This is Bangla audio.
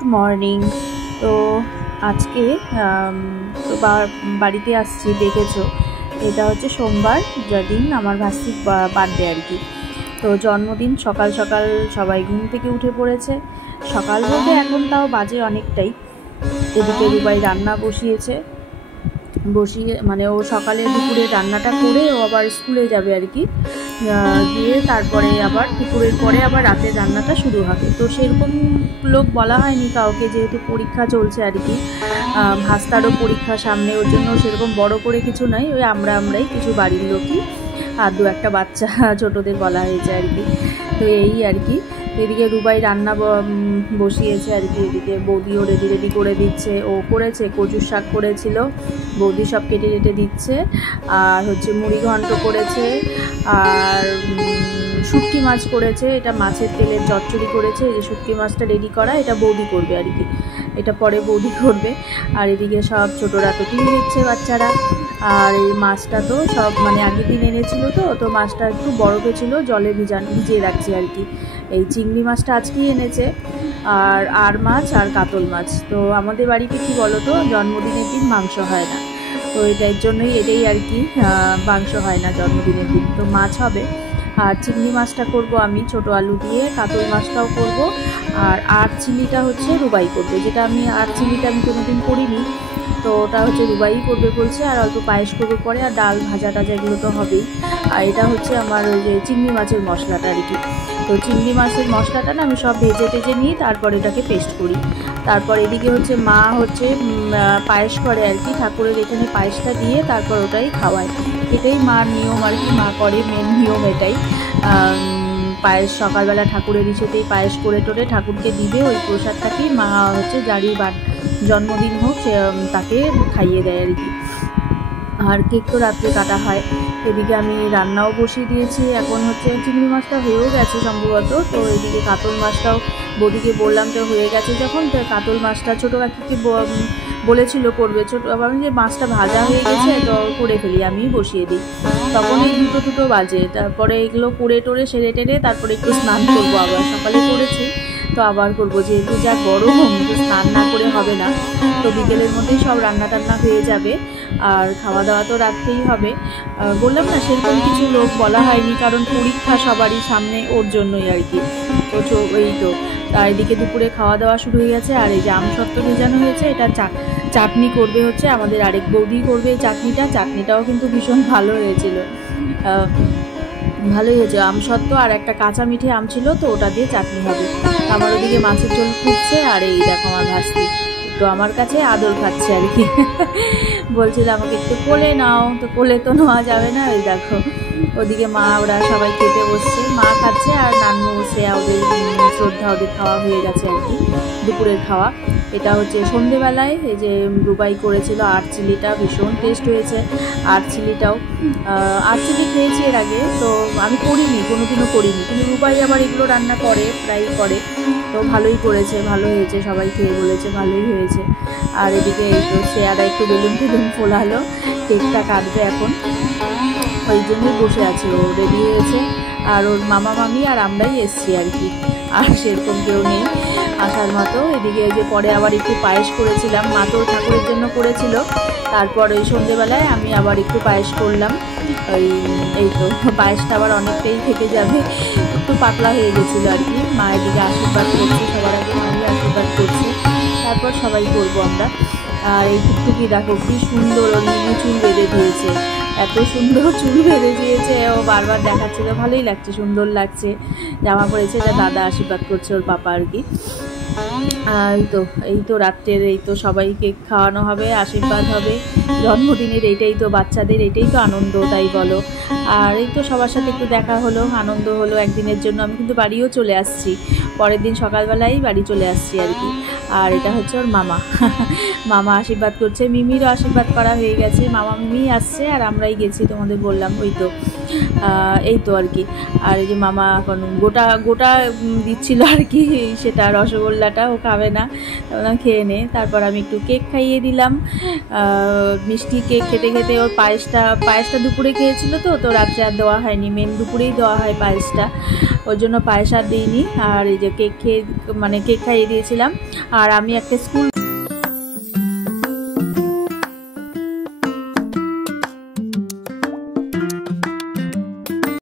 Good morning. তো আজকে তো বাড়িতে আসছি, দেখেছো এটা হচ্ছে সোমবার, যেদিন আমার ভাস্তির বার্থডে আর কি। তো জন্মদিন, সকাল সকাল সবাই ঘুম থেকে উঠে পড়েছে। সকাল বলতে এখন তাও বাজে অনেকটাই। এদিকে রুবাই রান্না বসিয়ে মানে ও সকালে দুপুরে রান্নাটা করে ও আবার স্কুলে যাবে আর কি, গিয়ে তারপরে আবার দুপুরের পরে আবার রাতের রান্নাটা শুরু হবে। তো সেরকম লোক বলা হয়নি কাউকে, যেহেতু পরীক্ষা চলছে আর কি, ভাস্তারও পরীক্ষা সামনে, ওর জন্য সেরকম বড় করে কিছু নয়, ওই আমরাই কিছু বাড়ির লোকই আর দু একটা বাচ্চা ছোটদের বলা হয়েছে আর কি। তো এই আর কি। এদিকে রুবাই রান্না বসিয়েছে আর কি, এদিকে বৌদিও রেডি করে দিচ্ছে। ও করেছে কচুর শাক করেছিল, বৌদি সব কেটে দিচ্ছে। আর হচ্ছে মুড়ি ঘন্ট করেছে, আর শুটকি মাছ করেছে, এটা মাছের তেলের চচ্চড়ি করেছে। এই যে শুটকি মাছটা রেডি করা, এটা বৌদি করবে আর কি, এটা পরে বৌদি করবে। আর এদিকে সব ছোটরা তো টিভি দিচ্ছে বাচ্চারা। আর এই মাছটা তো সব মানে আগের দিন এনেছিল, তো মাছটা একটু বরফে ছিল, জলে ভিজিয়ে রাখছি আর কি। এই চিংড়ি মাছটা আজকেই এনেছে, আর মাছ আর কাতল মাছ। তো আমাদের বাড়িতে কি বলো তো, জন্মদিনের দিন মাংস হয় না, তো এটার জন্যই এটাই আর কি, মাংস হয় না জন্মদিনের দিন। তো মাছ হবে, আর চিংড়ি মাছটা করব আমি ছোট আলু দিয়ে, কাতল মাছটাও করব। আর চিংড়িটা হচ্ছে রুবাই করবে, যেটা আমি চিংড়িটা আমি কোনোদিন করিনি, তো ওটা হচ্ছে রুবাই করবে বলছে। আর অল্প পায়েস করবে পরে, আর ডাল ভাজা এগুলো তো হবেই। আর এটা হচ্ছে আমার ওই যে চিংড়ি মাছের মশলাটা আর কি। তো চিংড়ি মাছের মশলাটা না আমি সব ভেজে নিই, তারপর এটাকে পেস্ট করি। তারপর এদিকে হচ্ছে মা হচ্ছে পায়েস করে আর কি, ঠাকুরের এখানে পায়েসটা দিয়ে তারপর ওটাই খাওয়ায়। এটাই মার নিয়ম আর কি, মা করে, মেন নিয়ম এটাই। পায়েস সকালবেলা ঠাকুরের ইসেতেই পায়েস করে টোরে ঠাকুরকে দিবে, ওই প্রসাদটাকেই মা হচ্ছে যারই জন্মদিন হোক সে তাকে খাইয়ে দেয় আর কি। আর কেক তো রাত্রে কাটা হয়। এদিকে আমি রান্নাও বসিয়ে দিয়েছি, এখন হচ্ছে চিংড়ি মাছটা হয়েও গেছে সম্ভবত। তো এদিকে কাতল মাছটাও বৌদিকে বললাম, তো হয়ে গেছে যখন, তো কাতল মাছটা ছোটো কাকিকে বলেছিল করবে, ভাবলাম যে মাছটা ভাজা হয়ে গেছে তো করে ফেলি, আমি বসিয়ে দিই। তখন এই দুটো বাজে, তারপরে এগুলো করে টোরে সেরে টেরে তারপরে একটু স্নান করবো। আবার সকালে করেছি তো আবার করবো, যেহেতু যা গরম, স্নান না করে হবে না। তো বিকেলের মধ্যেই সব রান্না টান্না হয়ে যাবে, আর খাওয়া দাওয়া তো রাখতেই হবে। বললাম না, সেরকম কিছু লোক বলা হয়নি, কারণ পরীক্ষা সবারই সামনে, ওর জন্যই আর কি। তো এই তো এদিকে দুপুরে খাওয়া দাওয়া শুরু হয়ে গেছে। আর এই যে আমসত্ত্ব ভেজানো হয়েছে, এটা চাটনি করবে হচ্ছে আমাদের আরেক বৌদি করবে এই চাটনিটাও কিন্তু ভীষণ ভালো হয়েছিল, ভালোই হয়েছে। আমসত্ত্ব আর একটা কাঁচা মিঠে আম ছিল, তো ওটা দিয়ে চাটনি হবে। আমার ওদিকে মাছের ঝোল ফুটছে, আর এই দেখো আমার ভাস্তি তো আমার কাছে আদর খাচ্ছে আর কি। বলছিল আমাকে একটু কোলে নাও, তো কোলে তো নেওয়া যাবে না। ওই দেখো ওদিকে মা ওরা সবাই খেতে বসছে, মা খাচ্ছে আর নান্নু শ্রেয়া ওদের শ্রদ্ধা, ওদের খাওয়া হয়ে গেছে আর কি, দুপুরের খাওয়া। এটা হচ্ছে সন্ধেবেলায় এই যে রুবাই করেছিল আর চিলিটা, ভীষণ টেস্ট হয়েছে। আর চিলি খেয়েছি এর আগে, তো আমি করিনি, কোনোদিনও করিনি, কিন্তু রুবাই আবার এগুলো রান্না করে, প্রায় করে। তো ভালোই করেছে, ভালো হয়েছে, সবাই খেয়ে বলেছে ভালোই হয়েছে। আর এদিকে এই তো শ্রেয়ারা একটু বেলুন ফোলালো, কেকটা কাটবে এখন, ওই জন্যই বসে আছে, ও রেডি হয়েছে। আর ওর মামা মামি আর আমরাই এসছি আর কি, আর সেরকম কেউ নেই আসার মতো। এদিকে যে পরে আবার একটু পায়েস করেছিলাম, মা তো ঠাকুরের জন্য করেছিল, তারপর ওই সন্ধ্যেবেলায় আমি আবার একটু পায়েস করলাম। এই তো পায়েসটা আবার অনেকটাই থেকে যাবে, একটু পাতলা হয়ে গেছিলো আর কি। মা এদিকে আশীর্বাদ করছে, সবার আগে মামি আশীর্বাদ করছে, তারপর সবাই করবো আমরা। আর এই টুকটুকি দেখো কি সুন্দর, ওর মিনি চুল বেঁধে দিয়েছে, এত সুন্দর চুল বেঁধে দিয়েছে, ও বারবার দেখাচ্ছিল, ভালোই লাগছে, সুন্দর লাগছে, জামা পরেছে, যা দাদা আশীর্বাদ করছে ওর পাপা আর কি। এই তো রাত্রের এই তো সবাইকে খাওয়ানো হবে, আশীর্বাদ হবে, জন্মদিনের এইটাই তো বাচ্চাদের, এইটাই তো আনন্দ, তাই বলো। আর এই তো সবার সাথে একটু দেখা হলো, আনন্দ হলো একদিনের জন্য। আমি কিন্তু বাড়িও চলে আসছি, পরের দিন সকালবেলাই বাড়ি চলে আসছি আর কি। আর এটা হচ্ছে ওর মামা আশীর্বাদ করছে, মিমিরও আশীর্বাদ করা হয়ে গেছে, মামা মিমি আসছে আর আমরাই গেছি, তোমাদের বললাম। এই তো আর কি। আর এই যে মামা এখন গোটা দিচ্ছিল আর কি, সেটা রসগোল্লাটা ও খাবে না, খেয়ে নে। তারপর আমি একটু কেক খাইয়ে দিলাম, মিষ্টি কেক খেতে ওর পায়েসটা দুপুরে খেয়েছিল, তো রাত্রে আর দেওয়া হয়নি, মেন দুপুরেই দেওয়া হয় পায়েসটা। ওই জন্য পায়েস আর দিইনি। আর এই যে কেক খাইয়ে দিয়েছিলাম। আর আমি একটা স্কুল